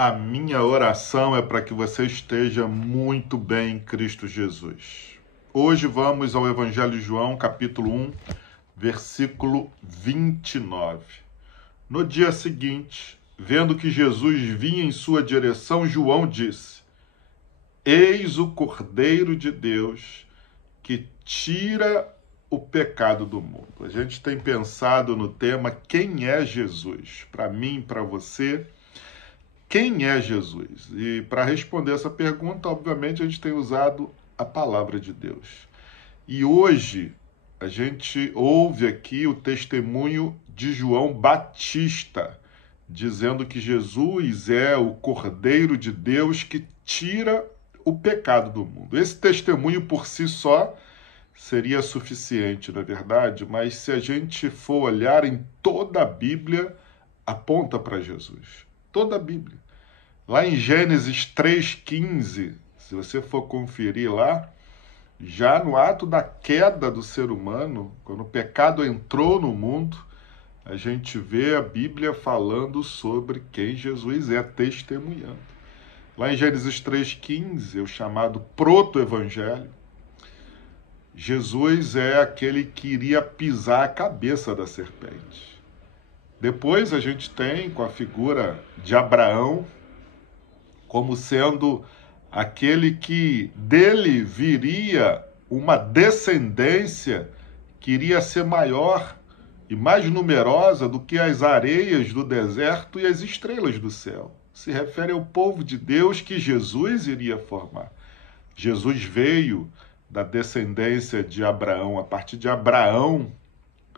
A minha oração é para que você esteja muito bem em Cristo Jesus. Hoje vamos ao Evangelho de João, capítulo 1, versículo 29. No dia seguinte, vendo que Jesus vinha em sua direção, João disse: Eis o Cordeiro de Deus que tira o pecado do mundo. A gente tem pensado no tema quem é Jesus? Para mim, para você, quem é Jesus? E para responder essa pergunta, obviamente, a gente tem usado a palavra de Deus. E hoje a gente ouve aqui o testemunho de João Batista, dizendo que Jesus é o Cordeiro de Deus que tira o pecado do mundo. Esse testemunho por si só seria suficiente, na verdade, mas se a gente for olhar em toda a Bíblia, aponta para Jesus. Toda a Bíblia. Lá em Gênesis 3,15, se você for conferir lá, já no ato da queda do ser humano, quando o pecado entrou no mundo, a gente vê a Bíblia falando sobre quem Jesus é, testemunhando. Lá em Gênesis 3,15, o chamado proto-evangelho, Jesus é aquele que iria pisar a cabeça da serpente. Depois a gente tem com a figura de Abraão como sendo aquele que dele viria uma descendência que iria ser maior e mais numerosa do que as areias do deserto e as estrelas do céu. Se refere ao povo de Deus que Jesus iria formar. Jesus veio da descendência de Abraão. A partir de Abraão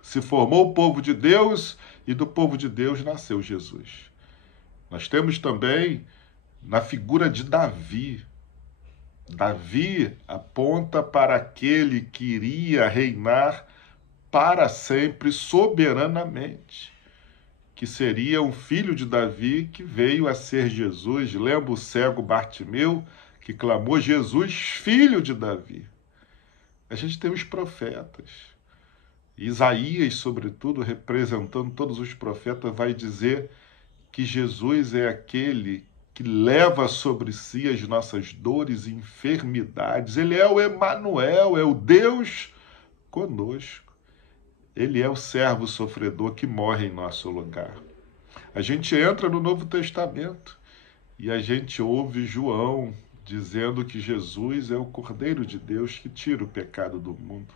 se formou o povo de Deus e do povo de Deus nasceu Jesus. Nós temos também na figura de Davi. Davi aponta para aquele que iria reinar para sempre, soberanamente, que seria um filho de Davi que veio a ser Jesus. Lembra o cego Bartimeu, que clamou: Jesus, filho de Davi. A gente tem os profetas. Isaías, sobretudo, representando todos os profetas, vai dizer que Jesus é aquele que leva sobre si as nossas dores e enfermidades. Ele é o Emanuel, é o Deus conosco. Ele é o servo sofredor que morre em nosso lugar. A gente entra no Novo Testamento e a gente ouve João dizendo que Jesus é o Cordeiro de Deus que tira o pecado do mundo.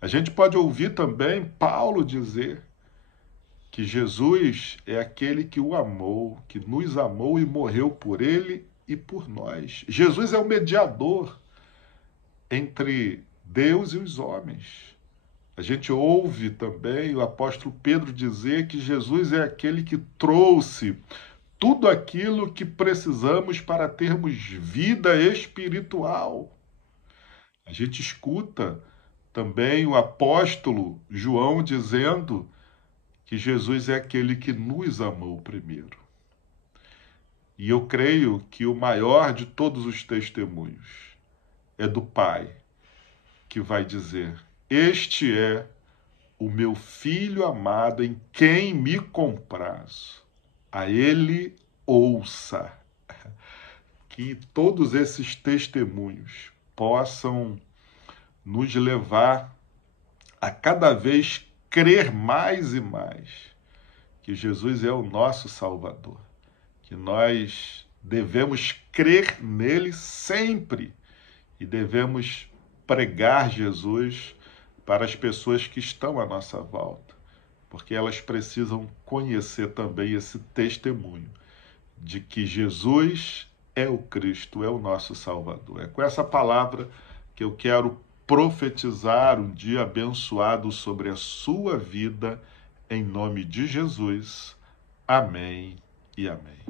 A gente pode ouvir também Paulo dizer que Jesus é aquele que o amou, que nos amou e morreu por ele e por nós. Jesus é o mediador entre Deus e os homens. A gente ouve também o apóstolo Pedro dizer que Jesus é aquele que trouxe tudo aquilo que precisamos para termos vida espiritual. A gente escuta também o apóstolo João dizendo que Jesus é aquele que nos amou primeiro. E eu creio que o maior de todos os testemunhos é do Pai, que vai dizer: Este é o meu Filho amado em quem me comprazo. A ele ouça. Que todos esses testemunhos possam nos levar a cada vez crer mais e mais que Jesus é o nosso Salvador, que nós devemos crer nele sempre e devemos pregar Jesus para as pessoas que estão à nossa volta, porque elas precisam conhecer também esse testemunho de que Jesus é o Cristo, é o nosso Salvador. É com essa palavra que eu quero profetizar um dia abençoado sobre a sua vida, em nome de Jesus. Amém e amém.